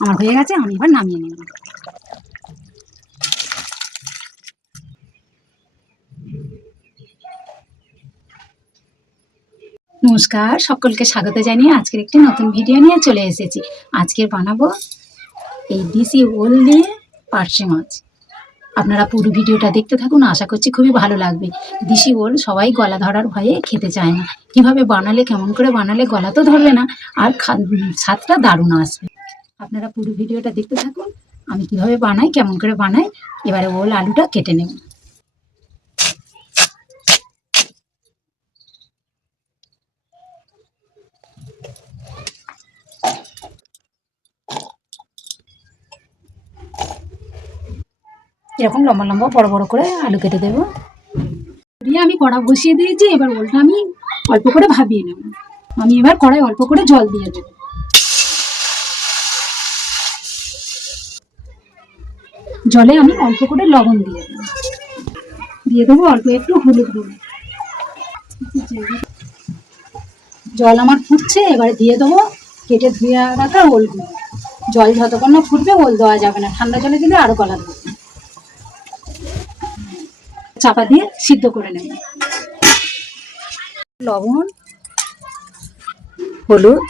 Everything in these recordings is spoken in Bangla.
আমার হয়ে গেছে, আমি এবার নামিয়ে নেব। নমস্কার, সকলকে স্বাগত জানিয়ে আজকের একটি নতুন ভিডিও নিয়ে চলে এসেছি। আজকে বানাবো এই দিসি ওল দিয়ে পার্শে মাছ। আপনারা পুরো ভিডিওটা দেখতে থাকুন, আশা করছি খুবই ভালো লাগবে। দিশি ওল সবাই গলা ধরার ভয়ে খেতে চায় না। কীভাবে বানালে, কেমন করে বানালে, গলা তো ধরবে না। আর স্বাদটা দারুণ আসবে। আপনারা পুরো ভিডিওটা দেখতে থাকুন, আমি কীভাবে বানাই, কেমন করে বানাই, এবারে ওল আলুটা কেটে নেব। এরকম লম্বা লম্বা বড় বড় করে আলু কেটে দেবো। দিয়ে আমি কড়া বসিয়ে দিয়েছি, এবার ওলটা আমি অল্প করে ভাবিয়ে নেব। আমি এবার কড়াই অল্প করে জল দিয়ে দেবো। জলে আমি অল্প করে লবণ দিয়ে দেবো। দিয়ে দেবো অল্প একটু হলুদ গুঁড়ো। জল আমার ফুটছে, এবার দিয়ে দেবো কেটে ধুয়ে রাখা ওলগুলো জল যতক্ষণ না ফুটবে, ওল দেওয়া যাবে না। ঠান্ডা জলে দিলে আরও গলা ধরবে। চাপা দিয়ে সিদ্ধ করে নেব। লবণ, হলুদ,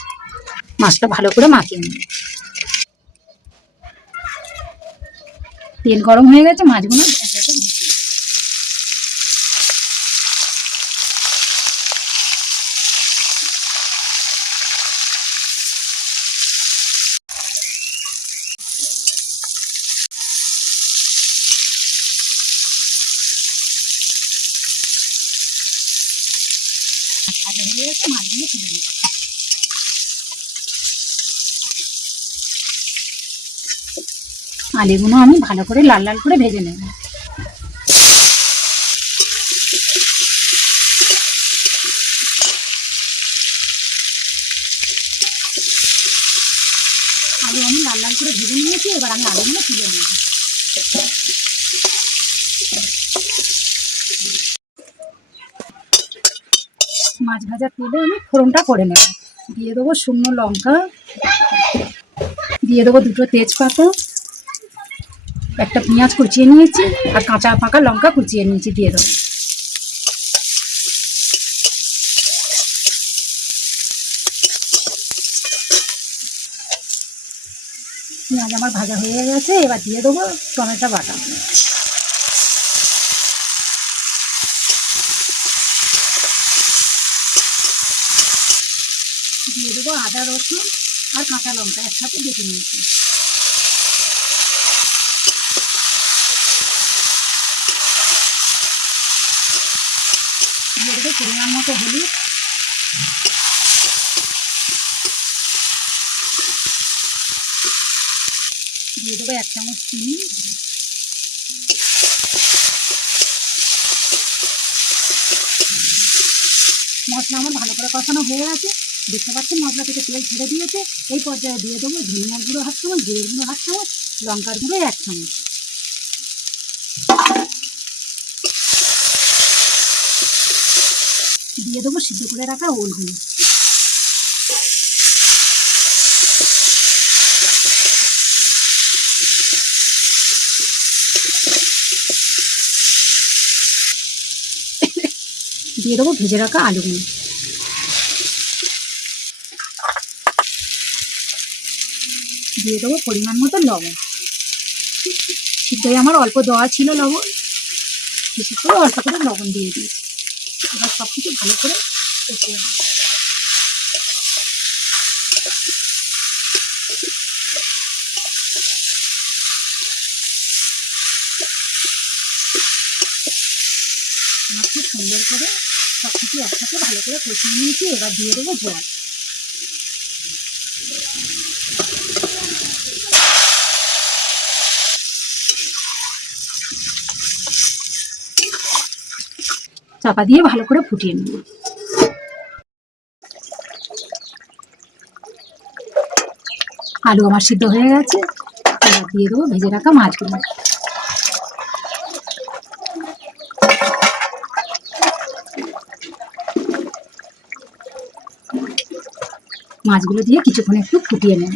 মাছটা ভালো করে মাখিয়ে নেব। তেল গরম হয়ে গেছে, মাছগুলো ভাজা মাছগুলো তুলে নেব আলুগুলো আমি ভালো করে লাল লাল করে ভেজে নেব। আলু আমি লাল লাল করে ভেজে নিয়েছি, এবার আমি আলুগুলো তুলে নেব। মাছ ভাজা তেলে আমি ফোড়নটা করে নেব। দিয়ে দেবো শুকনো লঙ্কা, দিয়ে দেবো দুটো তেজপাতা, একটা পেঁয়াজ কুচিয়ে নিয়েছি আর কাঁচা পাকা লঙ্কা কুচিয়ে নিয়েছি, দিয়ে দেবো। পেঁয়াজ আমার ভাজা হয়ে গেছে, এবার দিয়ে দেবো টমেটো বাটা। দিয়ে দেবো আদা, রসুন আর কাঁচা লঙ্কা একসাথে বেটে নিয়েছি। দিয়ে দেবো পরিমাণ মতো হলুদ। দিয়ে দেবো এক চামচ চিনি। মশলা আমার ভালো করে কষানো হয়ে গেছে। দেখতে পাচ্ছেন, মশলা থেকে তেল ছেড়ে দিয়েছে। এই পর্যায়ে দিয়ে দেবো ধনিয়ার গুঁড়ো হাফ চামচ জিরের গুঁড়ো হাফ চামচ, লঙ্কার গুঁড়ো এক চামচ। দিয়ে দেবো সিদ্ধ করে রাখা ওলগুলো। দিয়ে দেবো ভেজে রাখা আলুগুলো। দিয়ে দেবো পরিমাণ মতো লবণ। সিদ্ধই আমার অল্প দেওয়া ছিল লবণ। বেশি করে অল্প করে লবণ দিয়ে দিয়েছি এবার সব কিছু ভালো করে কষিয়ে নেব। আমার খুব সুন্দর করে সব কিছু একসাথে ভালো করে কষিয়ে নিয়েছি। এবার দিয়ে দেবো জল। চাপা দিয়ে ভালো করে ফুটিয়ে নেব। আলু আমার সিদ্ধ হয়ে গেছে। দিয়ে দেবো ভেজে রাখা মাছগুলো। মাছগুলো দিয়ে কিছুক্ষণ একটু ফুটিয়ে নেব।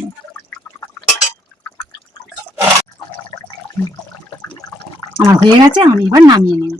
আমার হয়ে গেছে, আমি এবার নামিয়ে নেব।